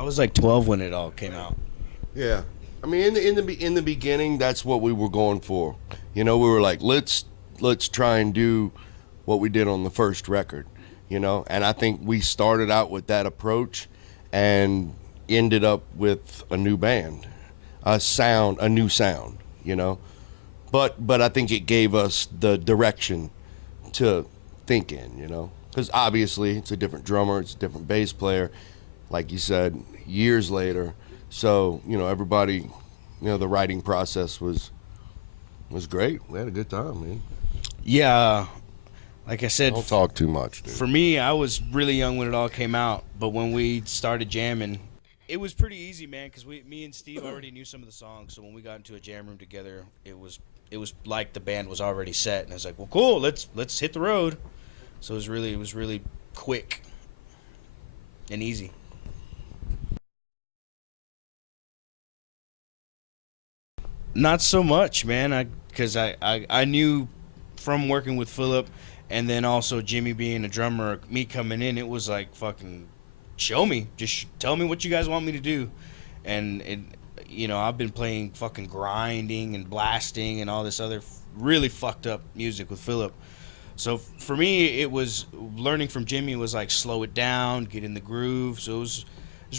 I was like 12 when it all came out. Yeah, I mean, in the beginning, that's what we were going for. You know, we were like, let's try and do what we did on the first record. You know, and I think we started out with that approach, and ended up with a new band, a new sound. You know, but I think it gave us the direction to think in. You know, because obviously it's a different drummer, it's a different bass player, like you said, years later. So, you know, everybody, the writing process was great. We had a good time, man. Yeah, like I said, Don't talk too much, dude. for me, I was really young when it all came out, but when we started jamming, it was pretty easy, man, because me and Steve already knew some of the songs. So when we got into a jam room together, it was like the band was already set, and I was like, well, cool, let's hit the road. So it was really quick and easy. Not so much, man. Because I knew from working with Philip, and then also Jimmy being a drummer, me coming in, it was like fucking show me, just tell me what you guys want me to do, and I've been playing fucking grinding and blasting and all this other really fucked up music with Philip. So for me, it was learning from Jimmy was like slow it down, get in the groove. So it was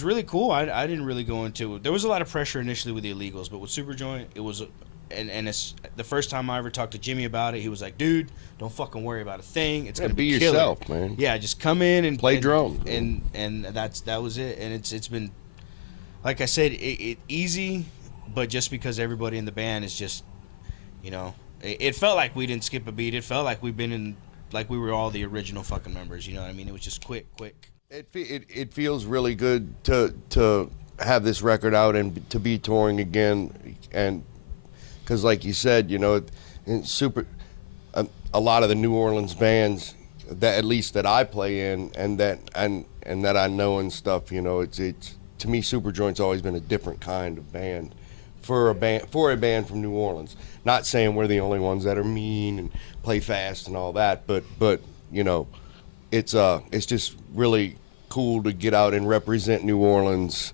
really cool. I didn't really go into it. There was a lot of pressure initially with the illegals, but with Superjoint, it was, and it's the first time I ever talked to Jimmy about it. He was like, "Dude, don't fucking worry about a thing. It's gonna be killer. Yourself, man. Yeah, just come in and Play and, drums, and that was it. And it's been like I said, it easy, but just because everybody in the band is just, it felt like we didn't skip a beat. It felt like we've been in, like we were all the original fucking members. You know what I mean? It was just quick. It feels really good to have this record out and to be touring again, and because like you said, in a lot of the New Orleans bands that at least that I play in and that I know and stuff, it's to me Superjoint's always been a different kind of band for a band from New Orleans. Not saying we're the only ones that are mean and play fast and all that, but it's just really cool to get out and represent New Orleans,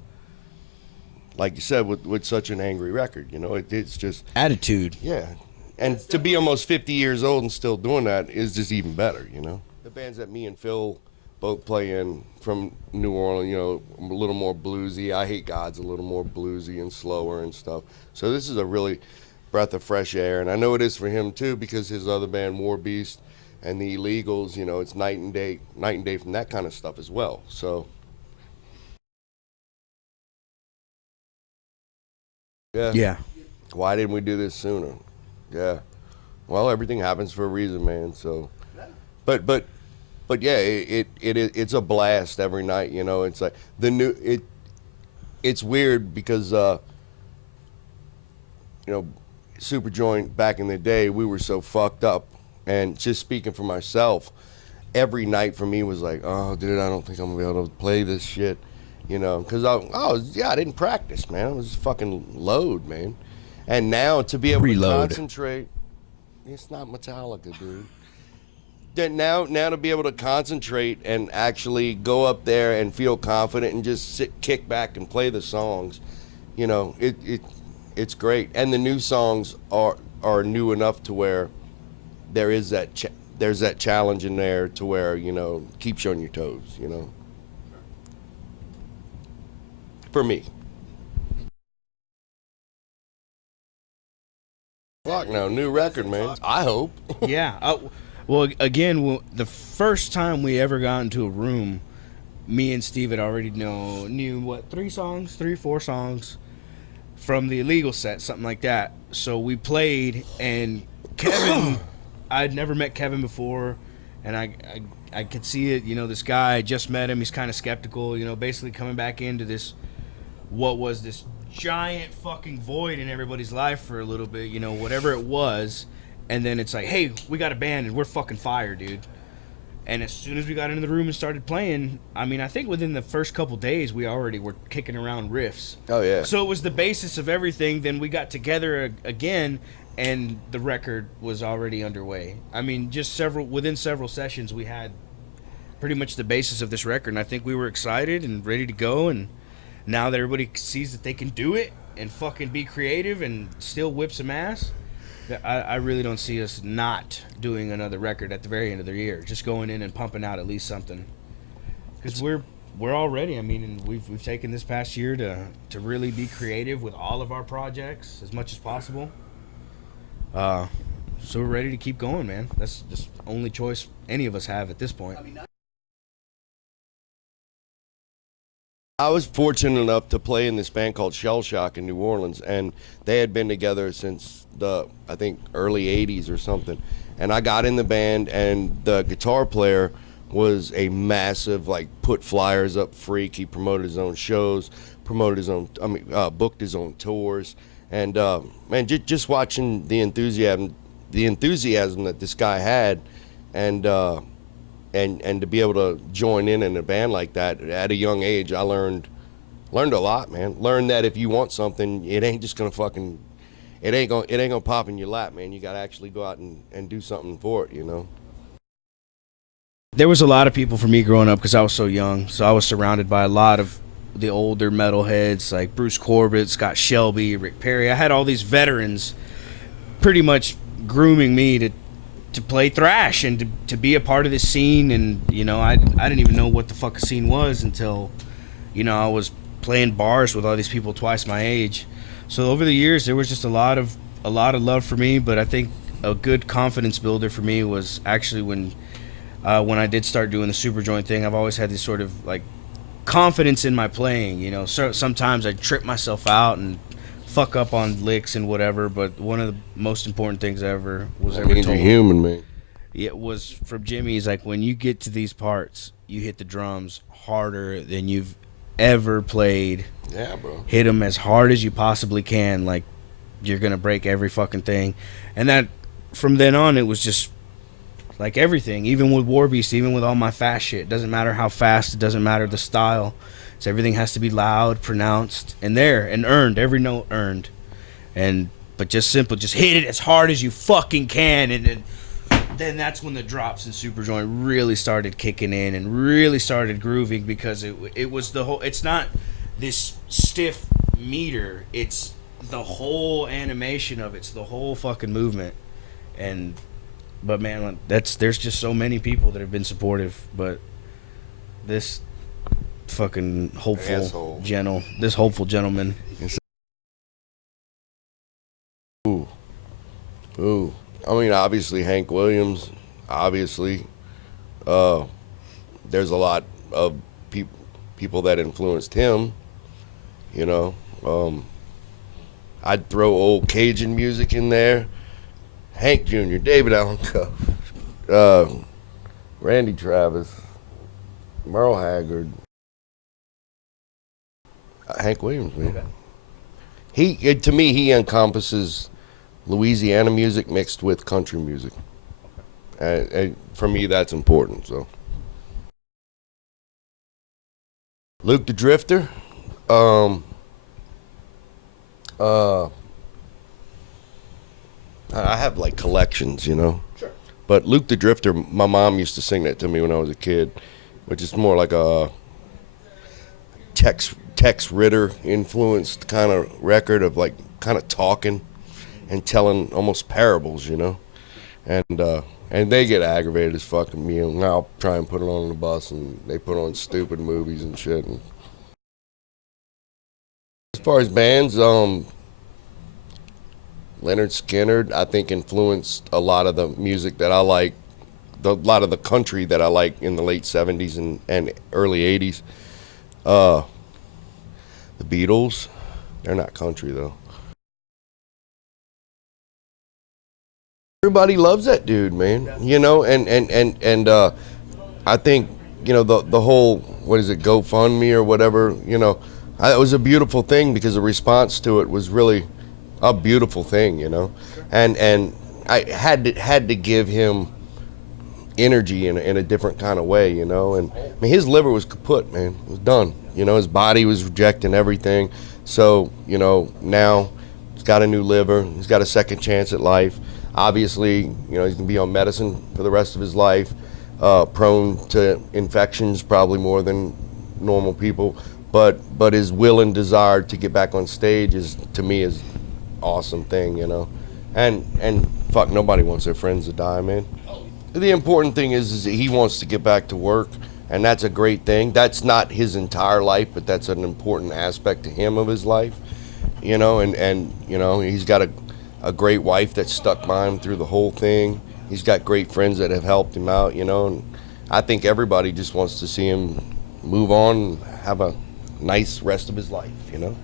like you said, with such an angry record. It's just Attitude. yeah, and to be almost 50 years old and still doing that is just even better. The bands that me and Phil both play in from New Orleans, a little more bluesy. I Hate God's a little more bluesy and slower and stuff. So this is a really breath of fresh air, and I know it is for him too, because his other band, War Beast, and the Illegals, it's night and day from that kind of stuff as well. So Yeah. why didn't we do this sooner? Yeah, well, everything happens for a reason, man. So, but yeah, it's a blast every night. It's like it's weird because Superjoint back in the day, we were so fucked up, and just speaking for myself, every night for me was like, oh, dude, I don't think I'm gonna be able to play this shit, because I didn't practice, man. I was fucking load, man. And now to be able to concentrate, it's not Metallica, dude. Now to be able to concentrate and actually go up there and feel confident and just kick back and play the songs, it's great. And the new songs are new enough to where there is there's that challenge in there to where keeps you on your toes, for me. Fuck no, new record, man. I hope. Yeah. Well, again, the first time we ever got into a room, me and Steve had already knew what, 4 songs from the illegal set, something like that. So we played, and Kevin, I'd never met Kevin before, and I could see it. This guy, I just met him. He's kind of skeptical. Basically coming back into this, what was this giant fucking void in everybody's life for a little bit. Whatever it was. And then it's like, hey, we got a band and we're fucking fire, dude. And as soon as we got into the room and started playing, I think within the first couple days, we already were kicking around riffs. Oh, yeah. So it was the basis of everything. Then we got together again, and the record was already underway. Just within several sessions, we had pretty much the basis of this record. And I think we were excited and ready to go. And now that everybody sees that they can do it and fucking be creative and still whip some ass, I really don't see us not doing another record at the very end of the year. Just going in and pumping out at least something, because we're all ready. I mean, and we've taken this past year to really be creative with all of our projects as much as possible. So we're ready to keep going, man. That's just the only choice any of us have at this point. I was fortunate enough to play in this band called Shell Shock in New Orleans, and they had been together since the, I think, early 80s or something. And I got in the band, and the guitar player was a massive, like, put flyers up freak. He promoted his own shows, booked his own tours. And, man, just watching the enthusiasm that this guy had, and to be able to join in a band like that at a young age, I learned a lot, man. Learned that if you want something, it ain't just gonna fucking, it ain't gonna pop in your lap, man. You gotta actually go out and do something for it, you know. There was a lot of people for me growing up because I was so young. So I was surrounded by a lot of the older metalheads like Bruce Corbett, Scott Shelby, Rick Perry. I had all these veterans pretty much grooming me to play thrash and to be a part of this scene. And you know, I didn't even know what the fuck a scene was until, you know, I was playing bars with all these people twice my age. So over the years there was just a lot of love for me. But I think a good confidence builder for me was actually when I did start doing the Superjoint thing. I've always had this sort of like confidence in my playing, you know. So sometimes I trip myself out and fuck up on licks and whatever, but one of the most important things I ever was ever told. You're human, man. It was from Jimmy. He's like, when you get to these parts, you hit the drums harder than you've ever played. Yeah, bro. Hit them as hard as you possibly can. Like, you're gonna break every fucking thing. And that, from then on, it was just like everything. Even with Warbeast, even with all my fast shit, it doesn't matter how fast. It doesn't matter the style. So everything has to be loud, pronounced, and there, and earned. Every note earned. But just simple, just hit it as hard as you fucking can. And then that's when the drops in Superjoint really started kicking in and really started grooving, because it was the whole, it's not this stiff meter, it's the whole animation of it. It's the whole fucking movement. But man, there's just so many people that have been supportive. But this fucking hopeful gentleman. Ooh. I mean, obviously Hank Williams. Obviously, there's a lot of people that influenced him. You know, I'd throw old Cajun music in there. Hank Jr., David Allen Cuff, Randy Travis, Merle Haggard. Hank Williams, man. Okay. To me, he encompasses Louisiana music mixed with country music. And for me, that's important. So, Luke the Drifter. I have like collections, you know. Sure. But Luke the Drifter, my mom used to sing that to me when I was a kid, which is more like a Tex Ritter influenced kind of record of like kind of talking and telling almost parables, you know. And they get aggravated as fucking me, and I'll try and put it on the bus, and they put on stupid movies and shit. And as far as bands, Leonard Skinner, I think, influenced a lot of the music that I like, a lot of the country that I like in the late 70s and early 80s. The Beatles, they're not country, though. Everybody loves that dude, man. You know, and I think, you know, the whole, what is it, GoFundMe or whatever, you know, it was a beautiful thing because the response to it was really a beautiful thing, you know. And I had to give him energy in a different kind of way, you know. And I mean, his liver was kaput, man. It was done. You know, his body was rejecting everything. So, you know, now he's got a new liver. He's got a second chance at life. Obviously, you know, he's going to be on medicine for the rest of his life, prone to infections probably more than normal people. but his will and desire to get back on stage is, to me, is awesome thing, you know. And fuck, nobody wants their friends to die, man. The important thing is that he wants to get back to work, and that's a great thing. That's not his entire life, but that's an important aspect to him of his life, you know. And you know, he's got a great wife that stuck by him through the whole thing. He's got great friends that have helped him out, you know. And I think everybody just wants to see him move on and have a nice rest of his life, you know.